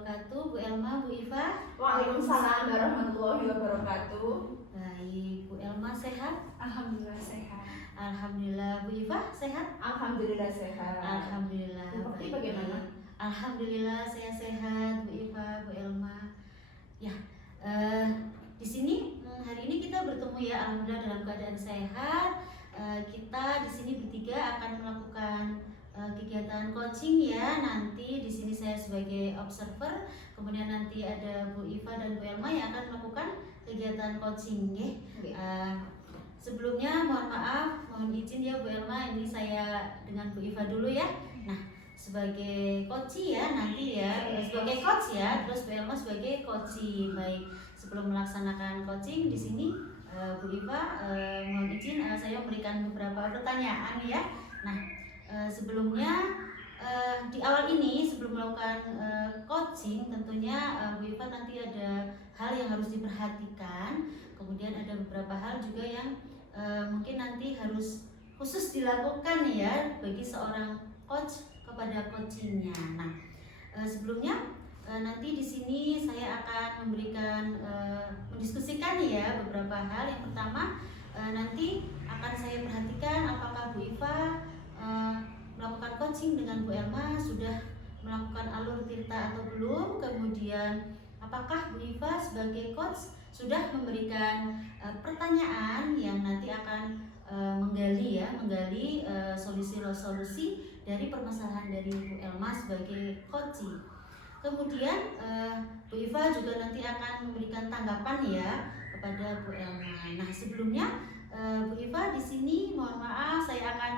wabarakatuh. Bu Elma, Bu Iva. Waalaikumsalam warahmatullahi wabarakatuh. Baik, Bu Elma sehat? Alhamdulillah sehat. Alhamdulillah. Bu Iva sehat? Alhamdulillah sehat. Alhamdulillah. Bu Fakti bagaimana? Alhamdulillah saya sehat, Bu Iva, Bu Elma. Ya, di sini hari ini kita bertemu ya, alhamdulillah dalam keadaan sehat. Kita di sini bertiga akan melakukan kegiatan coaching ya. Nanti di sini saya sebagai observer, kemudian nanti ada Bu Iva dan Bu Elma yang akan melakukan kegiatan coaching ya. Sebelumnya mohon maaf, mohon izin ya Bu Elma, ini saya dengan Bu Iva dulu ya. Nah, sebagai coach ya nanti ya, sebagai coach ya, terus Bu Elma sebagai coach. Baik, sebelum melaksanakan coaching di sini Bu Iva mohon izin saya memberikan beberapa pertanyaan ya. Nah, sebelumnya di awal ini sebelum melakukan coaching tentunya Bu Iva nanti ada hal yang harus diperhatikan, kemudian ada beberapa hal juga yang mungkin nanti harus khusus dilakukan ya bagi seorang coach kepada coachingnya. Nah, sebelumnya nanti di sini saya akan memberikan mendiskusikan ya beberapa hal. Yang pertama nanti akan saya perhatikan apakah Bu Iva melakukan coaching dengan Bu Elma sudah melakukan alur tirta atau belum. Kemudian apakah Bu Iva sebagai coach sudah memberikan pertanyaan yang nanti akan menggali solusi-solusi dari permasalahan dari Bu Elma sebagai coach. Kemudian Bu Iva juga nanti akan memberikan tanggapan ya kepada Bu Elma. Nah, sebelumnya Bu Iva di sini mohon maaf saya akan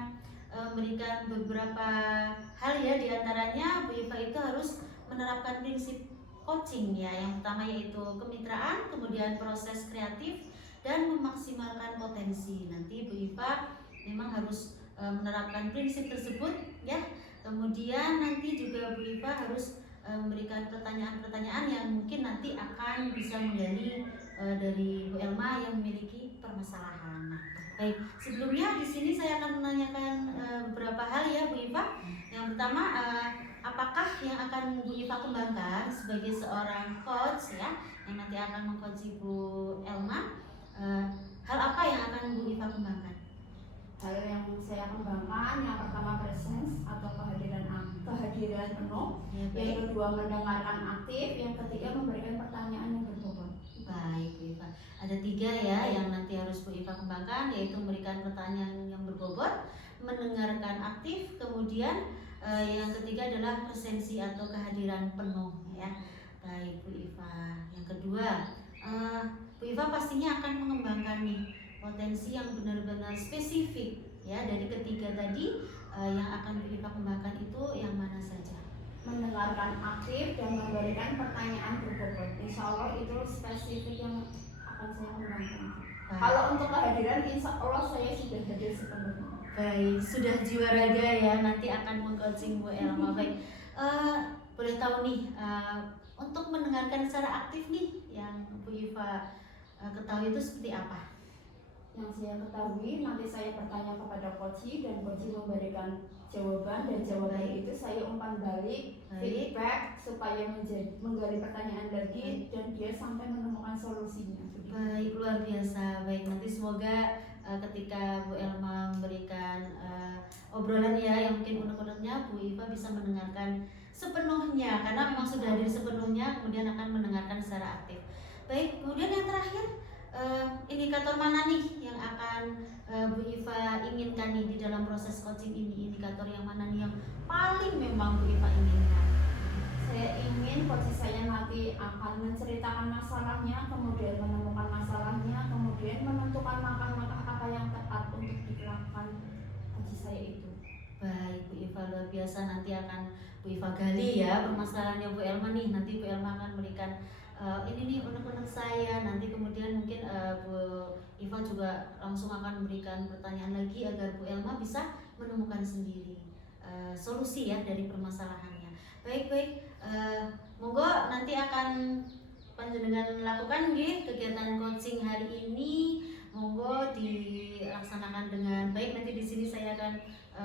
memberikan beberapa hal ya, diantaranya Bu Iva itu harus menerapkan prinsip coaching ya. Yang pertama yaitu kemitraan, kemudian proses kreatif dan memaksimalkan potensi. Nanti Bu Iva memang harus menerapkan prinsip tersebut ya. Kemudian nanti juga Bu Iva harus memberikan pertanyaan-pertanyaan yang mungkin nanti akan bisa menggali dari Bu Elma yang memiliki permasalahan. Nah, baik, sebelumnya di sini saya akan menanyakan beberapa hal ya Bu Iva. Yang pertama, apakah yang akan Bu Iva kembangkan sebagai seorang coach ya, yang nanti akan mengcoach Bu Elma? Hal apa yang akan Bu Iva kembangkan? Hal yang saya kembangkan yang pertama presence atau kehadiran penuh, Ya, yang kedua mendengarkan aktif, yang ketiga memberikan pertanyaan yang berbobot. Baik Bu Iva, ada 3 ya yang nanti harus Bu Iva kembangkan, yaitu memberikan pertanyaan yang berbobot, mendengarkan aktif, kemudian yang ketiga adalah presensi atau kehadiran penuh ya. Baik Bu Iva, yang kedua Bu Iva pastinya akan mengembangkan nih potensi yang benar-benar spesifik ya. Dari ketiga tadi yang akan Bu Iva kembangkan itu yang mana saja? Mendengarkan aktif dan memberikan pertanyaan berbobot. Insya Allah itu spesifik yang akan saya kembangkan. Kalau untuk kehadiran, insya Allah saya sudah hadir sepenuhnya. Baik, sudah jiwa raga ya, nanti akan mengcoaching Bu Elma. Baik, boleh tahu nih untuk mendengarkan secara aktif nih yang Bu Iva ketahui itu seperti apa? Yang saya ketahui, nanti saya bertanya kepada coach dan coach memberikan jawaban, dan jawaban itu saya umpan balik, feedback supaya menggali pertanyaan lagi dan dia sampai menemukan solusinya. Baik, luar biasa. Baik, nanti semoga ketika Bu Elma memberikan obrolan ya yang mungkin unek-uneknya, Bu Iva bisa mendengarkan sepenuhnya karena memang sudah hadir sepenuhnya, kemudian akan mendengarkan secara aktif. Baik, kemudian yang terakhir, indikator mana nih yang akan Bu Iva inginkan nih di dalam proses coaching ini? Indikator yang mana nih yang paling memang Bu Iva inginkan? Saya ingin coach saya nanti akan menceritakan masalahnya, kemudian menemukan masalahnya, kemudian menentukan langkah-langkah apa yang tepat untuk dilakukan coach saya itu. Baik Bu Iva, luar biasa. Nanti akan Bu Iva gali ya permasalahannya Bu Elma nih. Nanti Bu Elma akan memberikan ini nih unek-unek saya. Nanti kemudian mungkin Bu Iva juga langsung akan memberikan pertanyaan lagi agar Bu Elma bisa menemukan sendiri solusi ya dari permasalahannya. Baik, monggo nanti akan panjenengan lakukan nggih kegiatan coaching hari ini. Monggo dilaksanakan dengan baik. Nanti di sini saya akan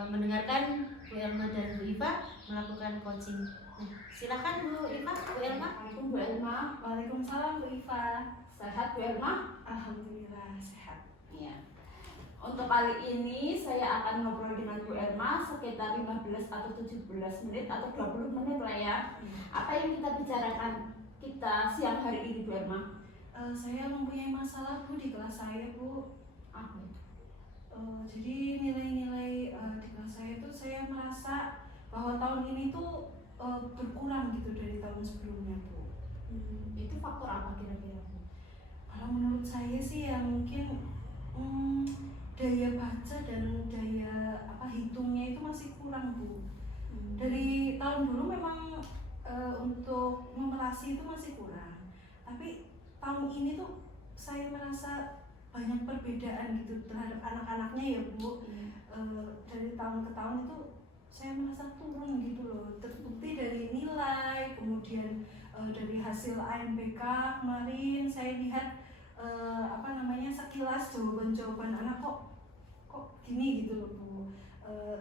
mendengarkan Bu Elma dan Bu Iva melakukan coaching. Nah, silakan Bu Iva, Bu Elma. Assalamualaikum Bu Elma. Waalaikumsalam Bu Iva. Sehat Bu Elma? Alhamdulillah sehat. Iya. Untuk kali ini saya akan ngobrol dengan Bu Elma sekitar 15 atau 17 menit atau 20 menit lah ya. Apa yang kita bicarakan siang hari ini Bu Elma? Saya mempunyai masalah Bu di kelas saya Bu. Apa itu? Jadi nilai-nilai di kelas saya itu saya merasa bahwa tahun ini tuh berkurang gitu dari tahun sebelumnya Bu. Itu faktor apa kira-kira Bu? Kalau menurut saya sih ya mungkin daya baca dan daya hitungnya itu masih kurang Bu. Dari tahun dulu memang untuk numerasi itu masih kurang, tapi tahun ini tuh saya merasa banyak perbedaan gitu terhadap anak-anaknya ya Bu. Dari tahun ke tahun itu saya merasa turun gitu loh, terbukti dari nilai, kemudian dari hasil AMPK kemarin saya lihat sekilas jawaban-jawaban anak kok gini gitu loh Bu.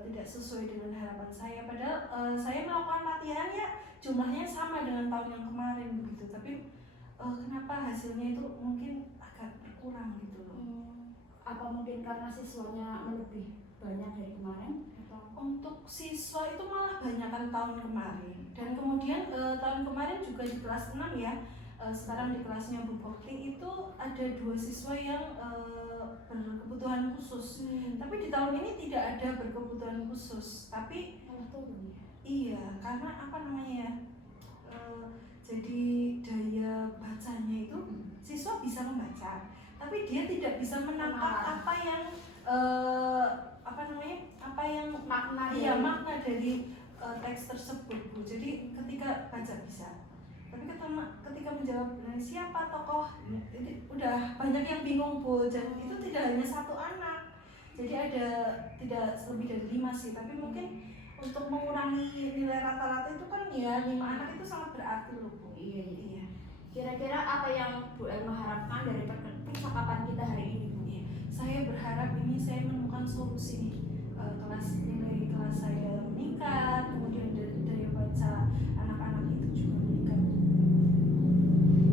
Tidak sesuai dengan harapan saya, padahal saya melakukan latihan ya jumlahnya sama dengan tahun yang kemarin begitu, tapi kenapa hasilnya itu mungkin agak berkurang gitu loh. Apa mungkin karena siswanya lebih banyak dari kemarin? Untuk siswa itu malah banyakan tahun kemarin, dan kemudian tahun kemarin juga di kelas 6 ya, sekarang di kelasnya Bu Pokti itu ada 2 siswa yang berkebutuhan khusus. Tapi di tahun ini tidak ada berkebutuhan khusus, tapi Malah turun ya? iya, karena jadi daya bacanya itu siswa bisa membaca, tapi dia tidak bisa menangkap apa yang makna makna dari teks tersebut Bu. Jadi ketika baca bisa, tapi ketika menjawab siapa tokoh, ini udah banyak yang bingung Bu. Dan itu tidak hanya satu anak, jadi ada tidak lebih dari 5 sih, tapi mungkin untuk mengurangi nilai rata-rata itu kan ya 5 anak itu sangat berarti loh Bu. Iya. Kira-kira apa yang Bu Elma harapkan dari percakapan kita hari ini Bu? Saya berharap ini saya menemukan solusi nih. Nilai kelas saya meningkat, kemudian daya baca anak-anak itu juga meningkat.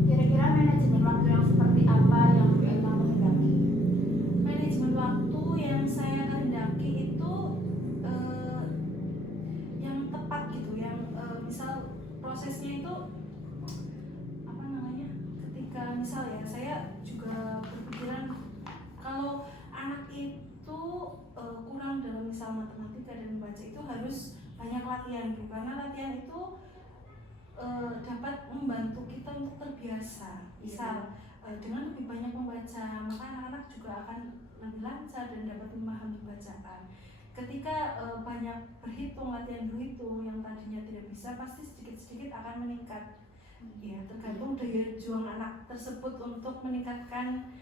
Kira-kira manajemen waktu yang seperti apa yang Bu Elma kehendaki? Manajemen waktu yang saya kehendaki itu yang tepat gitu, yang misal prosesnya itu ketika misal ya saya juga berpikiran kalau anak itu kurang dalam misal matematika dan membaca itu harus banyak latihan Bu, karena latihan itu dapat membantu kita untuk terbiasa. Misal dengan lebih banyak membaca, maka anak-anak juga akan lebih lancar dan dapat memahami bacaan. Ketika banyak berhitung, latihan berhitung yang tadinya tidak bisa, pasti sedikit-sedikit akan meningkat. Ya, tergantung daya juang anak tersebut untuk meningkatkan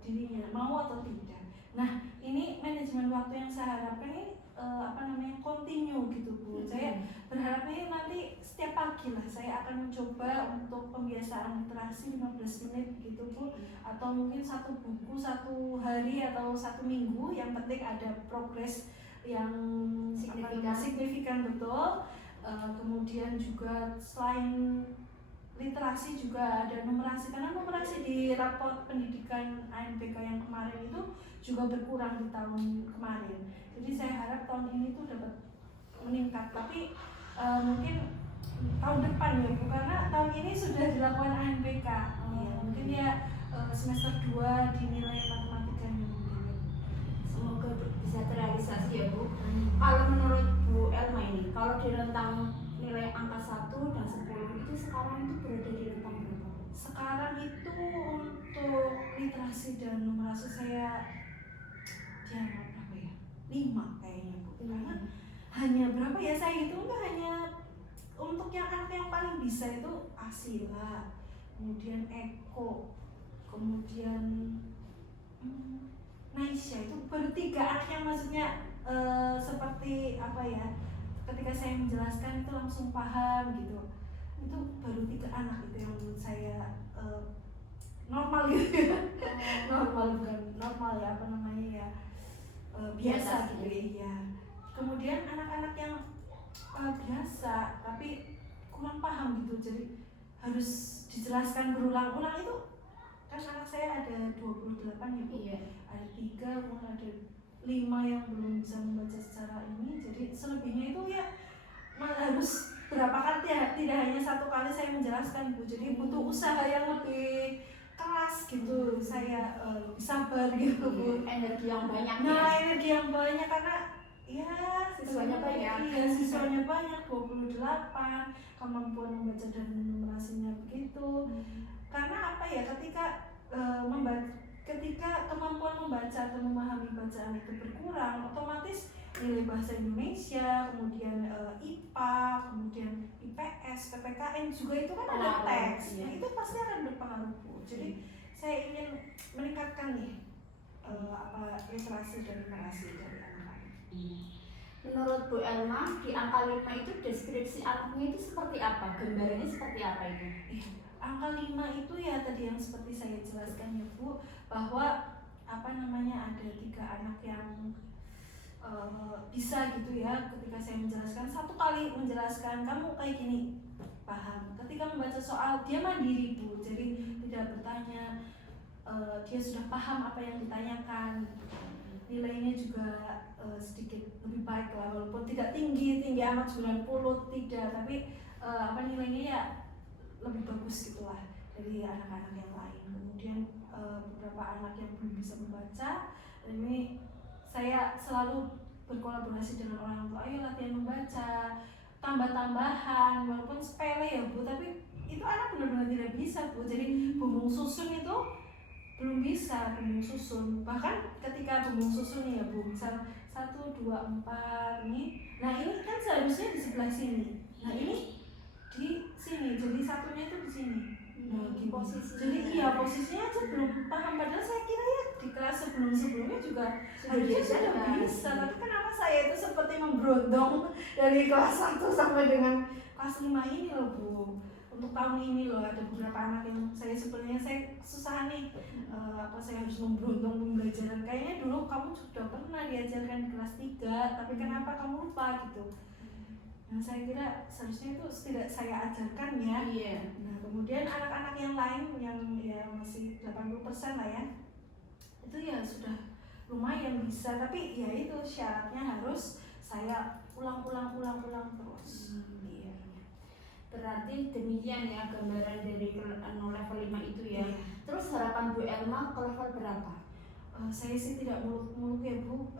dirinya, mau atau tidak. Nah, ini manajemen waktu yang saya harapkan ini continue gitu Bu. Saya berharapnya nanti setiap pagi lah saya akan mencoba untuk pembiasaan literasi 15 menit gitu Bu, atau mungkin 1 buku 1 hari atau 1 minggu, yang penting ada progres yang signifikan betul. Kemudian juga selain literasi juga ada numerasi, karena numerasi di raport pendidikan AMPK yang kemarin itu juga berkurang di tahun kemarin. Jadi saya harap tahun ini tuh dapat meningkat, tapi mungkin tahun depan ya Bu, karena tahun ini sudah dilakukan AMPK. Mungkin ya semester 2 dinilai matematikanya mungkin. Semoga bisa terrealisasi ya Bu. Kalau menurut Bu Elma ini, kalau di rentang nilai angka 1 dan 10 itu sekarang itu berada di rentang berapa? Sekarang itu untuk literasi dan numerasi saya di angka berapa ya? 5 kayaknya Bu. Karena hanya berapa ya, saya hitung tuh hanya untuk yang anak yang paling bisa itu Asila, kemudian Eko, kemudian Naisha, itu baru 3 anak yang maksudnya seperti ketika saya menjelaskan itu langsung paham gitu. Itu baru 3 anak itu yang menurut saya normal gitu ya. Normal ya biasa gitu ya. Kemudian anak-anak yang biasa tapi kurang paham gitu, jadi harus dijelaskan berulang-ulang. Itu kan anak saya ada 28 ya Bu, Iya. ada 3 kemudian ada 5 yang belum bisa membaca secara ini, jadi selebihnya itu ya harus berapa kali ya, tidak hanya satu kali saya menjelaskan Bu, jadi butuh usaha yang lebih keras gitu, saya lebih sabar gitu Bu. Energi yang banyak Nah, ya. energi yang banyak karena ya Siswanya banyak. Iya, siswanya banyak, 28, kemampuan membaca dan menumerasinya begitu. Karena apa ya, ketika ketika kemampuan membaca atau memahami bacaan itu berkurang, otomatis nilai bahasa Indonesia, kemudian IPA, kemudian IPS, PPKN juga itu kan ada Pengaruh, teks. iya. Nah, itu pasti akan berpengaruh Bu. Jadi saya ingin meningkatkan nih literasi dan numerasi dari anak-anak. Menurut Bu Elma, di angka 5 itu deskripsi anaknya itu seperti apa? Gambarannya seperti apa itu? Angka 5 itu ya tadi yang seperti saya jelaskan ya Bu, bahwa ada 3 anak yang bisa gitu ya, ketika saya menjelaskan, satu kali menjelaskan kamu kayak gini paham, ketika membaca soal dia mandiri Bu, jadi tidak bertanya, dia sudah paham apa yang ditanyakan, nilainya juga sedikit lebih baik lah, walaupun tidak tinggi amat 90, tidak, tapi nilainya ya lebih bagus gitulah dari anak-anak yang lain. Kemudian beberapa anak yang belum bisa membaca, dan ini saya selalu berkolaborasi dengan orang tua, ayo latihan membaca, tambah-tambahan, walaupun sepele ya Bu, tapi itu anak benar-benar tidak bisa Bu. Jadi bumbung susun itu belum bisa, bumbung susun, bahkan ketika bumbung susun ya Bu, misal 1, 2, 4 ini, nah ini kan seharusnya di sebelah sini, nah ini di sini, jadi satunya itu di sini. Nah, gitu. Posisinya. Jadi iya, posisinya aja belum paham, padahal saya kira ya di kelas sebelumnya juga harusnya sudah bisa, tapi kenapa saya itu seperti memberondong dari kelas 1 sampai dengan kelas 5 ini loh Bu. Untuk tahun ini loh ada beberapa anak yang saya sebenarnya saya susah nih, saya harus memberondong pembelajaran, kayaknya dulu kamu sudah pernah diajarkan di kelas 3 tapi kenapa kamu lupa gitu. Nah, saya kira seharusnya itu tidak saya ajarkan ya. Iya. Nah, kemudian anak-anak yang lain yang ya masih 80% lah ya, itu ya sudah lumayan bisa, tapi ya itu syaratnya harus saya ulang terus. Iya. Berarti demikian ya gambaran dari level 5 itu ya. Iya. Terus harapan Bu Elma ke level berapa? Saya sih tidak muluk-muluk ya Bu,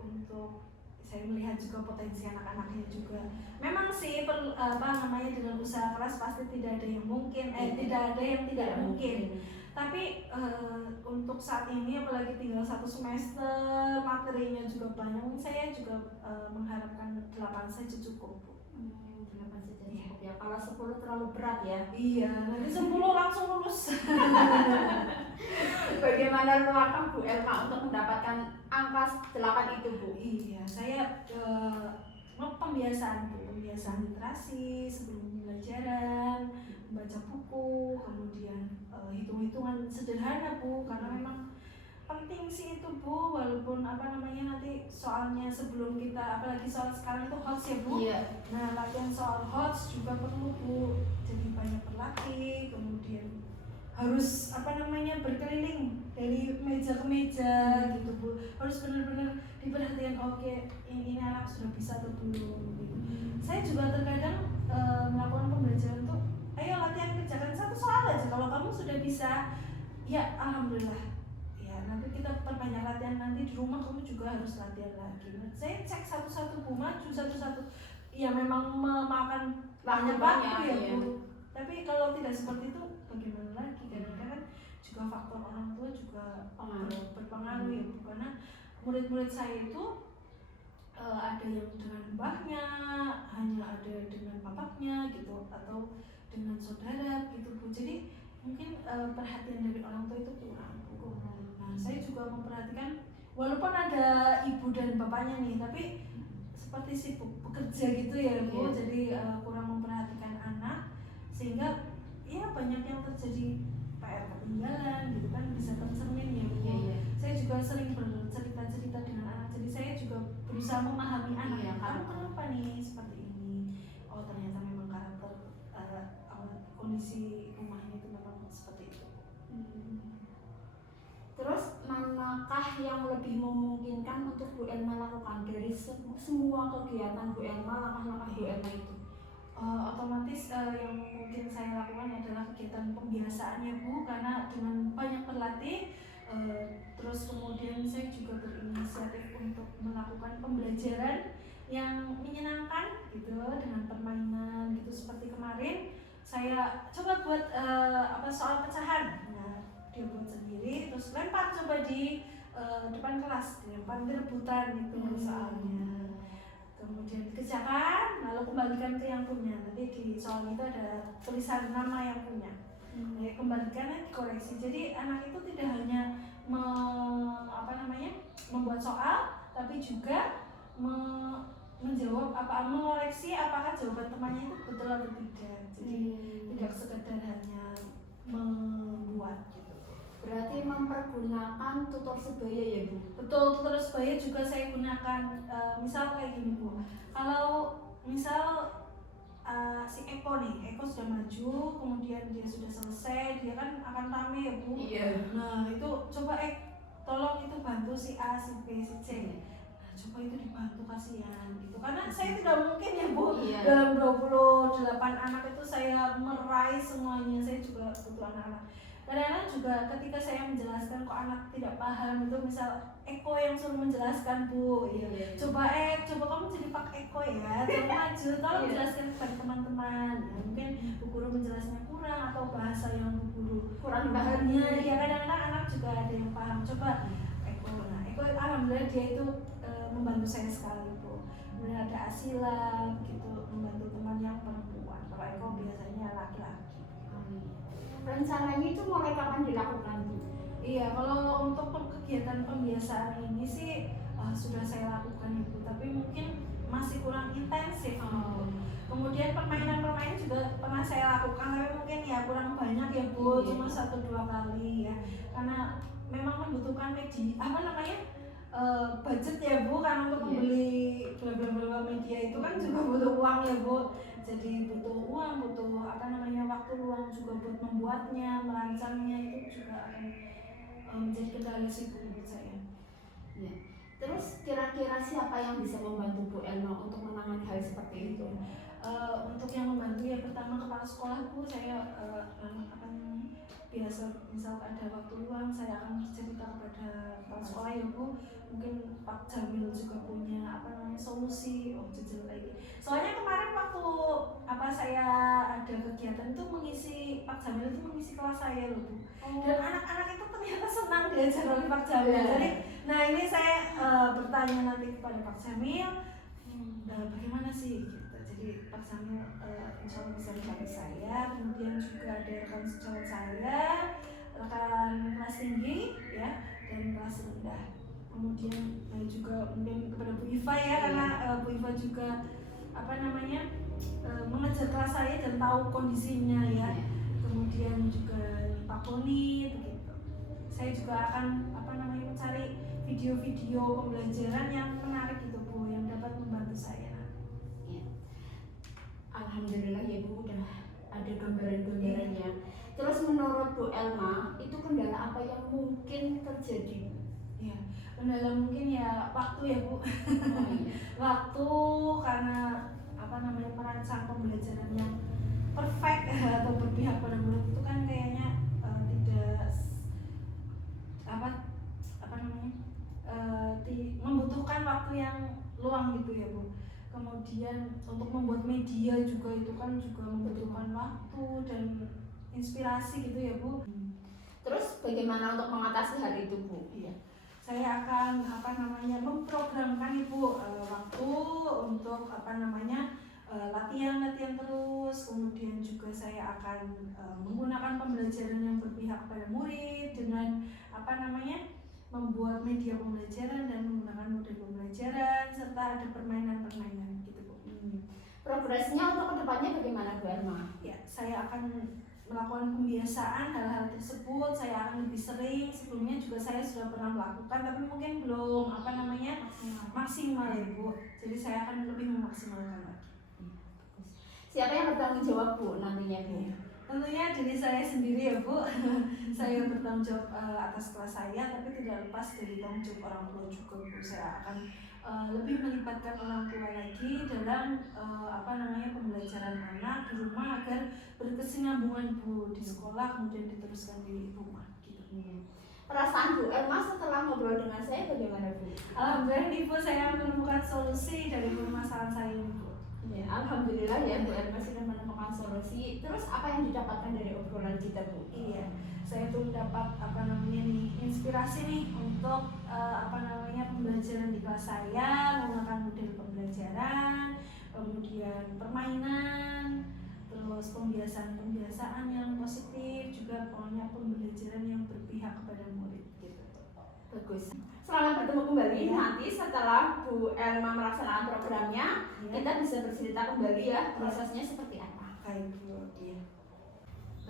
untuk saya melihat juga potensi anak-anaknya juga. Memang sih dengan usaha keras pasti tidak ada yang mungkin, tidak ada yang tidak mungkin. Tapi untuk saat ini apalagi tinggal 1 semester, materinya juga banyak, saya juga mengharapkan 8 saja cukup Bu. 8 saja cukup ya. Kalau 10 terlalu berat ya. Iya, nanti 10 langsung lulus. Bagaimana langkah Bu Elma untuk mendapatkan angka 8 itu Bu? Iya, saya pembiasaan literasi sebelum pembelajaran, membaca buku, kemudian hitung-hitungan sederhana Bu, karena memang penting sih itu Bu, walaupun nanti soalnya sebelum kita, apalagi soal sekarang itu HOTS ya Bu. Iya. Nah, latihan soal HOTS juga perlu Bu, jadi banyak berlatih, kemudian harus berkeliling dari meja ke meja gitu Bu, harus benar-benar diperhatikan, oke ini anak sudah bisa atau belum gitu. Saya juga terkadang melakukan pembelajaran tuh, ayo latihan kerjakan 1 soal aja, kalau kamu sudah bisa ya alhamdulillah ya, nanti kita perbanyak latihan, nanti di rumah kamu juga harus latihan lagi. Nah, saya cek satu-satu Bu, maju satu-satu ya, memang memakan banyak waktu ya Bu, tapi kalau tidak seperti itu bagaimana lagi, kadang-kadang juga faktor orang tua juga berpengaruh ya Bu, karena murid-murid saya itu ada yang dengan mbahnya, hanya ada dengan bapaknya gitu, atau dengan saudara gitu Bu, jadi mungkin perhatian dari orang tua itu kurang Bu. Nah, saya juga memperhatikan, walaupun ada ibu dan bapaknya nih, tapi seperti sibuk bekerja gitu ya Bu, jadi kurang memperhatikan anak, sehingga ya banyak yang terjadi PR ketinggalan gitu kan, bisa tercermin ya Bu. Iya. Saya juga sering bercerita-cerita dengan anak, jadi saya juga berusaha memahami anak. Iya, Kamu kenapa nih seperti ini? Oh ternyata memang karakter kondisi rumahnya itu memang seperti itu. Terus manakah yang lebih memungkinkan untuk Bu Elma lakukan dari semua kegiatan Bu Elma, langkah-langkah Bu Elma itu? Otomatis yang mungkin saya lakukan adalah kegiatan pembiasaan ya Bu, karena dengan banyak berlatih terus kemudian saya juga berinisiatif untuk melakukan pembelajaran yang menyenangkan gitu dengan permainan gitu. Seperti kemarin saya coba buat soal pecahan. Nah, dia buat sendiri terus lempar coba di depan kelas, dilempar di rebutan gitu soalnya. Kemudian dikerjakan, lalu kembalikan ke yang punya. Nanti di soal itu ada tulisan nama yang punya. Ya, kembalikan, dikoreksi. Jadi anak itu tidak hanya membuat soal, tapi juga menjawab mengoreksi apakah jawaban temannya itu betul atau tidak. Jadi tidak sekedar hanya membuat gitu. Berarti mempergunakan tutor sebaya ya Bu? Betul, tutor sebaya juga saya gunakan. Misal kayak gini Bu, kalau misal si Eko sudah maju, kemudian dia sudah selesai, dia kan akan rame ya Bu. Iya. Nah itu coba tolong itu bantu si A, si B, si C. Nah coba itu dibantu, kasihan gitu. Karena saya tidak mungkin ya Bu, Iya. dalam 28 anak itu saya meraih semuanya. Saya juga butuh anak-anak. Kadang-kadang juga ketika saya menjelaskan kok anak tidak paham itu, misal Eko yang suruh menjelaskan Bu, ya. Coba kamu jadi Pak Eko ya, coba maju, tolong jelaskan kepada teman-teman. Ya, mungkin Bu Guru menjelaskannya kurang atau bahasa yang Bu Guru Kurang pahamnya. Ya kadang-kadang anak juga ada yang paham. Coba Eko, nah Eko alhamdulillah dia itu membantu saya sekali Bu. Kemudian ada Asila, gitu, membantu teman yang perempuan. Kalau Eko biasanya laki-laki. Rencananya itu mulai kapan dilakukan Bu? Iya, kalau untuk kegiatan pembiasaan ini sih sudah saya lakukan Ibu, tapi mungkin masih kurang intensif. Kemudian permainan-permainan juga pernah saya lakukan, tapi mungkin ya kurang banyak ya Bu, cuma 1-2 kali ya. Karena memang membutuhkan budget ya Bu, karena untuk membeli bla media itu kan juga butuh uang ya Bu. Jadi butuh uang, butuh waktu luang juga buat membuatnya, merancangnya, itu juga akan menjadi kendala sih Bu menurut saya. Ya. Terus kira-kira siapa yang bisa membantu Bu Elma untuk menangani hal seperti itu? Untuk yang membantu ya pertama kepala sekolah Bu, saya akan biasa misal ada waktu luang saya akan cerita kepada kepala sekolah ya Bu. Mungkin Pak Jamil juga punya solusi. Jujur lagi. Soalnya kemarin waktu saya ada kegiatan itu Pak Jamil itu mengisi kelas saya loh Bu. Dan anak-anak itu ternyata senang diajar oleh Pak Jamil. Jadi, nah ini saya bertanya nanti kepada Pak Jamil, bagaimana sih? Gitu. Jadi Pak Jamil insya Allah bisa dibantu saya. Kemudian juga ada rekan sejawat saya, rekan kelas tinggi ya, dan kelas rendah. Kemudian juga mungkin kepada Bu Iva ya, karena Bu Iva juga mengejar kelas saya dan tahu kondisinya ya. Kemudian juga Pak Poni begitu. Saya juga akan mencari video-video pembelajaran yang menarik gitu Bu, yang dapat membantu saya. Ya. Alhamdulillah ya Bu, udah ada gambaran-gambarannya. Terus menurut Bu Elma, itu kendala apa yang mungkin terjadi? Ya, kendala mungkin ya waktu ya Bu. Waktu, karena merancang pembelajaran yang perfect atau berpihak pada murid itu kan kayaknya tidak membutuhkan waktu yang luang gitu ya Bu. Kemudian untuk membuat media juga itu kan juga membutuhkan waktu dan inspirasi gitu ya Bu. Terus bagaimana untuk mengatasi hal itu Bu? Iya. Saya akan memprogramkan Ibu waktu untuk latihan terus. Kemudian juga saya akan menggunakan pembelajaran yang berpihak pada murid dengan membuat media pembelajaran dan menggunakan model pembelajaran serta ada permainan-permainan gitu Bu. Progresnya untuk kedepannya bagaimana Bu Elma? Ya, saya akan melakukan pembiasaan hal-hal tersebut, saya akan lebih sering. Sebelumnya juga saya sudah pernah melakukan, tapi mungkin belum maksimal ya Bu. Jadi saya akan lebih memaksimalkan lagi. Siapa yang bertanggung jawab Bu nantinya Bu? Tentunya diri saya sendiri ya Bu. Saya bertanggung jawab atas kelas saya, tapi tidak lepas dari tanggung jawab orang tua juga Bu. Saya akan lebih melibatkan orang tua lagi dalam pembelajaran anak di rumah agar berkesinambungan Bu di sekolah, kemudian diteruskan di rumah gitu. Perasaan Bu Elma setelah ngobrol dengan saya bagaimana Bu? Alhamdulillah nih Bu, saya menemukan solusi dari permasalahan saya ini Bu. Ya, alhamdulillah ya Bu Elma sudah menemukan solusi. Terus apa yang didapatkan dari obrolan kita Bu? Iya, saya tuh mendapat inspirasi nih untuk pembelajaran di kelas saya, menggunakan model pembelajaran, kemudian permainan, terus pembiasaan yang positif, juga pokoknya pembelajaran yang berpihak kepada murid gitu. Bagus. Selamat bertemu kembali nanti setelah Bu Elma melaksanakan programnya, kita bisa bercerita kembali ya prosesnya seperti apa. Baik Bu. Iya.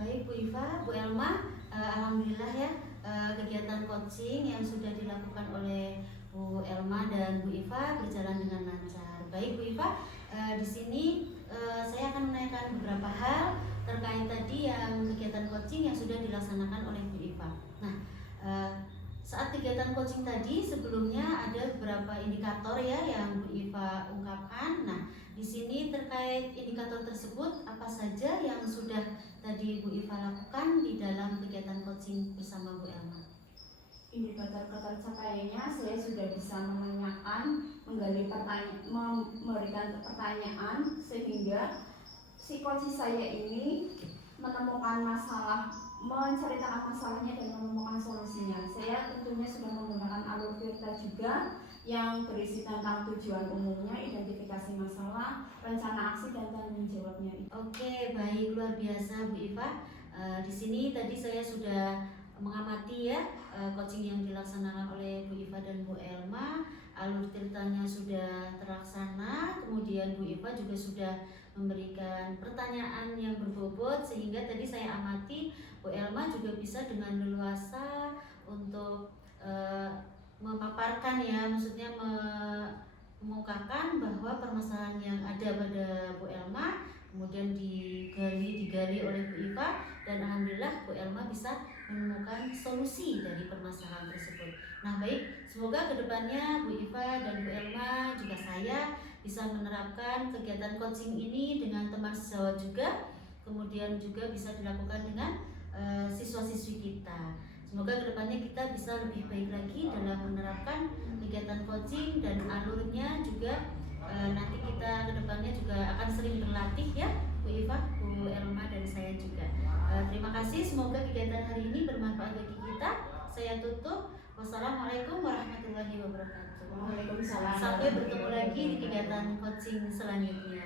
Baik Bu Iva, Bu Elma, alhamdulillah ya kegiatan coaching yang sudah dilakukan oleh Bu Elma dan Bu Iva berjalan dengan lancar. Baik Bu Iva, di sini saya akan menanyakan beberapa hal terkait tadi yang kegiatan coaching yang sudah dilaksanakan oleh Bu Iva. Nah, saat kegiatan coaching tadi sebelumnya ada beberapa indikator ya yang Bu Iva ungkapkan. Nah, di sini terkait indikator tersebut apa saja yang sudah tadi Bu Iva lakukan di dalam kegiatan coaching bersama Bu Elma? Indikator capaiannya saya sudah bisa menanyakan, memberikan pertanyaan sehingga si coach saya ini menemukan masalah, menceritakan masalahnya dan menemukan solusinya. Saya tentunya sudah menggunakan alur cerita juga yang berisi tentang tujuan umumnya, identifikasi masalah, rencana aksi dan tanggung jawabnya. Oke, baik, luar biasa Bu Iva. Di sini tadi saya sudah mengamati ya coaching yang dilaksanakan oleh Bu Iva dan Bu Elma. Alur ceritanya sudah terlaksana, kemudian Bu Iva juga sudah memberikan pertanyaan yang berbobot sehingga tadi saya amati Bu Elma juga bisa dengan leluasa untuk memaparkan ya, maksudnya mengungkapkan bahwa permasalahan yang ada pada Bu Elma kemudian digali oleh Bu Iva, dan alhamdulillah Bu Elma bisa menemukan solusi dari permasalahan tersebut. Nah baik, semoga kedepannya Bu Iva dan Bu Elma juga saya bisa menerapkan kegiatan coaching ini dengan teman sejawat juga, kemudian juga bisa dilakukan dengan siswa-siswi kita. Semoga kedepannya kita bisa lebih baik lagi dalam menerapkan kegiatan coaching dan alurnya juga nanti kita kedepannya juga akan sering berlatih ya Bu Iva, Bu Elma dan saya juga. Terima kasih, semoga kegiatan hari ini bermanfaat bagi kita. Saya tutup. Wassalamualaikum warahmatullahi wabarakatuh. Waalaikumsalam. Sampai bertemu lagi di kegiatan coaching selanjutnya.